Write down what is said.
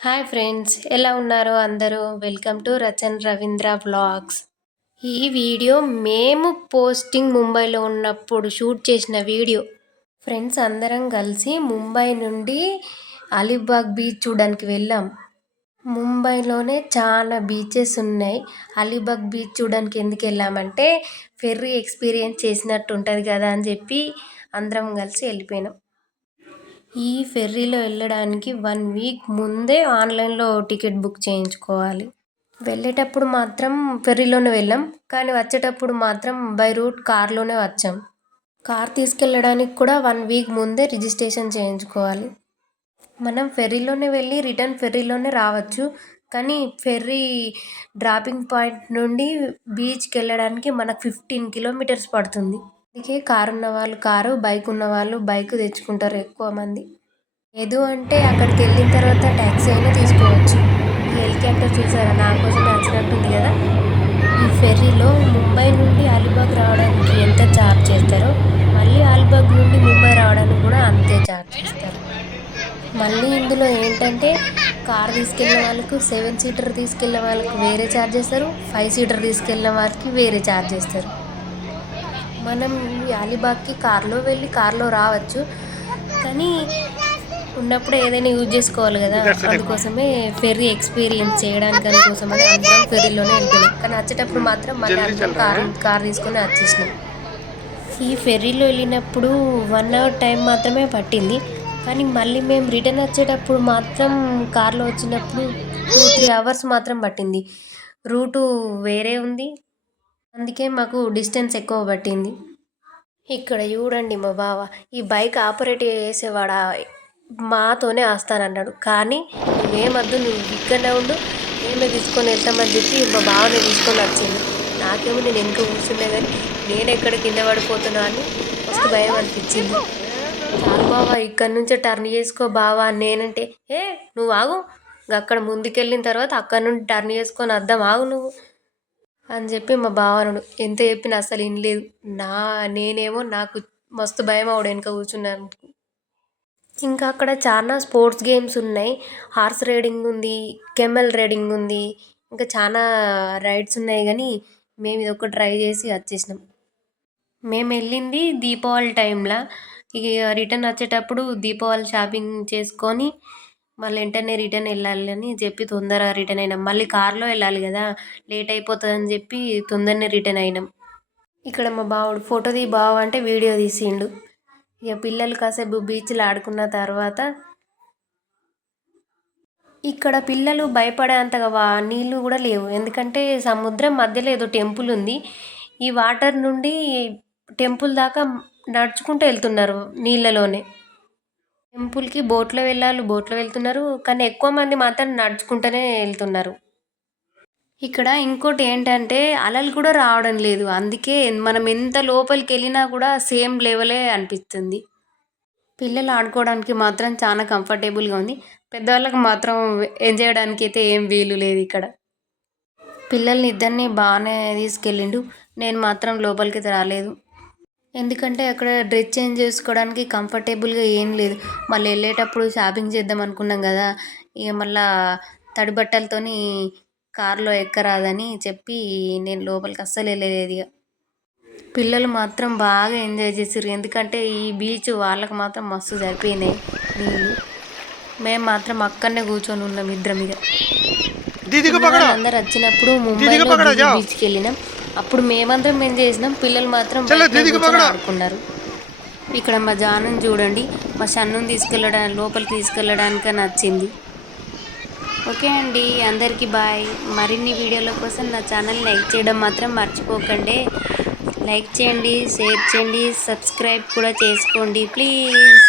Hi friends, ఎలా ఉన్నారు అందరూ? Welcome to Rachin Ravindra vlogs. ఈ వీడియో మేము పోస్టింగ్ ముంబైలో ఉన్నప్పుడు షూట్ చేసిన వీడియో. ఫ్రెండ్స్ అందరం కలిసి ముంబై నుండి అలీబాగ్ బీచ్ చూడడానికి వెళ్ళాం. ముంబైలోనే చాలా బీచెస్ ఉన్నాయి. అలీబాగ్ బీచ్ చూడడానికి ఎందుకు వెళ్ళామంటే ఫెర్రీ ఎక్స్పీరియన్స్ చేసినట్టు ఉంటుంది కదా అని చెప్పి అందరం కలిసి వెళ్ళిపోయినాం. ఈ ఫెర్రీలో వెళ్ళడానికి 1 వీక్ ముందే ఆన్లైన్లో టికెట్ బుక్ చేయించుకోవాలి. వెళ్ళేటప్పుడు మాత్రం ఫెర్రీలోనే వెళ్ళాం, కానీ వచ్చేటప్పుడు మాత్రం బై రూట్ కార్లోనే వచ్చాం. కార్ తీసుకెళ్ళడానికి కూడా 1 వీక్ ముందే రిజిస్ట్రేషన్ చేయించుకోవాలి. మనం ఫెర్రీలోనే వెళ్ళి రిటర్న్ ఫెర్రీలోనే రావచ్చు, కానీ ఫెర్రీ డ్రాపింగ్ పాయింట్ నుండి బీచ్కి వెళ్ళడానికి మనకు 15 కిలోమీటర్స్ పడుతుంది. అందుకే కారు ఉన్న వాళ్ళు కారు, బైక్ ఉన్న వాళ్ళు బైక్ తెచ్చుకుంటారు ఎక్కువ మంది. లేదు అంటే అక్కడికి వెళ్ళిన తర్వాత ట్యాక్సీ అయినా తీసుకోవచ్చు. ఈ హెలికాప్టర్ చూసారా, నా కోసం నచ్చినట్టుంది కదా. ఈ ఫెర్రీలో ముంబై నుండి అలీబాగ్ రావడానికి ఎంత ఛార్జ్ చేస్తారో మళ్ళీ అలీబాగ్ నుండి ముంబై రావడానికి కూడా అంతే ఛార్జ్ చేస్తారు. మళ్ళీ ఇందులో ఏంటంటే కార్ తీసుకెళ్ళిన వాళ్ళకు 7 సీటర్ తీసుకెళ్ళిన వాళ్ళకి వేరే ఛార్జ్ చేస్తారు, 5 సీటర్ తీసుకెళ్ళిన వారికి వేరే ఛార్జ్ చేస్తారు. మనం ఈ అలీబాగ్కి కార్లో వెళ్ళి కార్లో రావచ్చు, కానీ ఉన్నప్పుడు ఏదైనా యూజ్ చేసుకోవాలి కదా, అందుకోసమే ఫెర్రీ ఎక్స్పీరియన్స్ చేయడానికి అందుకోసమని అందరం ఫెర్రీలోనే వెళ్తున్నాం. కానీ వచ్చేటప్పుడు మాత్రం మళ్ళీ అందరం కార్ తీసుకొని వచ్చేసినాం. ఈ ఫెర్రీలో వెళ్ళినప్పుడు 1 అవర్ టైం మాత్రమే పట్టింది, కానీ మళ్ళీ మేము రిటర్న్ వచ్చేటప్పుడు మాత్రం కార్లో వచ్చినప్పుడు 2-3 అవర్స్ మాత్రం పట్టింది. రూటు వేరే ఉంది, అందుకే మాకు డిస్టెన్స్ ఎక్కువ పట్టింది. ఇక్కడ చూడండి మా బావ ఈ బైక్ ఆపరేట్ చేసేవాడా మాతోనే వస్తానన్నాడు, కానీ మేమద్దు, నువ్వు ఇక్కడనే ఉండు, మేమే తీసుకొని వెళ్తామని చెప్పి మా బావని తీసుకొని వచ్చింది. నాకేమో నేను వెనుక కూర్చున్నా, కానీ నేను ఎక్కడ కింద పడిపోతున్నా అని ఫస్ట్ భయం అనిపించింది. చాలు బావా, ఇక్కడ నుంచే టర్న్ చేసుకో బావా నేనంటే, నువ్వు ఆగు, అక్కడ ముందుకెళ్ళిన తర్వాత అక్కడ నుండి టర్న్ చేసుకొని వద్దాం, ఆగు నువ్వు అని చెప్పి మా బావనుడు ఎంత చెప్పినా అసలు వినలేదు. నేనేమో నాకు మస్తు భయం ఆవిడ వెనుక కూర్చున్నాను. ఇంకా అక్కడ చాలా స్పోర్ట్స్ గేమ్స్ ఉన్నాయి. హార్స్ రైడింగ్ ఉంది, కెమెల్ రైడింగ్ ఉంది, ఇంకా చాలా రైడ్స్ ఉన్నాయి, కానీ మేము ఇది ఒక ట్రై చేసి వచ్చేసినాం. మేము వెళ్ళింది దీపావళి టైంలో. ఇక రిటర్న్ వచ్చేటప్పుడు దీపావళి షాపింగ్ చేసుకొని మళ్ళీ వెంటనే రిటర్న్ వెళ్ళాలని చెప్పి తొందరగా రిటర్న్ అయినాం. మళ్ళీ కార్లో వెళ్ళాలి కదా, లేట్ అయిపోతుందని చెప్పి తొందరనే రిటర్న్ అయినాం. ఇక్కడ మా బావుడు ఫోటో తీ బావ అంటే వీడియో తీసిండు. ఇక పిల్లలు కాసేపు బీచ్లో ఆడుకున్న తర్వాత ఇక్కడ పిల్లలు భయపడేంతగా నీళ్ళు కూడా లేవు, ఎందుకంటే సముద్రం మధ్యలో ఏదో టెంపుల్ ఉంది. ఈ వాటర్ నుండి టెంపుల్ దాకా నడుచుకుంటూ వెళ్తున్నారు నీళ్ళలోనే. టెంపుల్కి బోట్లో వెళ్తున్నారు, కానీ ఎక్కువ మంది మాత్రం నడుచుకుంటూనే వెళ్తున్నారు. ఇక్కడ ఇంకోటి ఏంటంటే అలలు కూడా రావడం లేదు, అందుకే మనం ఎంత లోపలికి వెళ్ళినా కూడా సేమ్ లెవెలే అనిపిస్తుంది. పిల్లలు ఆడుకోవడానికి మాత్రం చాలా కంఫర్టబుల్గా ఉంది, పెద్దవాళ్ళకి మాత్రం ఎంజాయ్ చేయడానికి అయితే ఏం వీలు లేదు. ఇక్కడ పిల్లల్ని ఇద్దరిని బాగానే తీసుకెళ్ళిండు, నేను మాత్రం లోపలికి రాలేదు. ఎందుకంటే అక్కడ డ్రెస్ చేంజ్ చేసుకోవడానికి కంఫర్టబుల్గా ఏం లేదు. మళ్ళీ వెళ్ళేటప్పుడు షాపింగ్ చేద్దాం అనుకున్నాం కదా, ఇక మళ్ళీ తడి బట్టలతోని కార్లో ఎక్కరాదని చెప్పి నేను లోపలికి అస్సలు వెళ్ళలేదు. ఇక పిల్లలు మాత్రం బాగా ఎంజాయ్ చేసారు, ఎందుకంటే ఈ బీచ్ వాళ్ళకి మాత్రం మస్తు సరిపోయినాయి నీళ్ళు. మేము మాత్రం అక్కడనే కూర్చొని ఉన్నాం ఇద్దరం. ఇక అందరు వచ్చినప్పుడు ముంబైలో బీచ్కి వెళ్ళినాం, అప్పుడు మేమందరం ఏం చేసినాం, పిల్లలు మాత్రం ఆడుకున్నారు. ఇక్కడ మా జానుని చూడండి, మా షన్నుని లోపలికి తీసుకెళ్ళడానికి నచ్చింది. ఓకే అండి, అందరికీ బాయ్. మరిన్ని వీడియోల కోసం నా ఛానల్ లైక్ చేయడం మాత్రం మర్చిపోకండి. లైక్ చేయండి, షేర్ చేయండి, సబ్స్క్రైబ్ కూడా చేసుకోండి ప్లీజ్.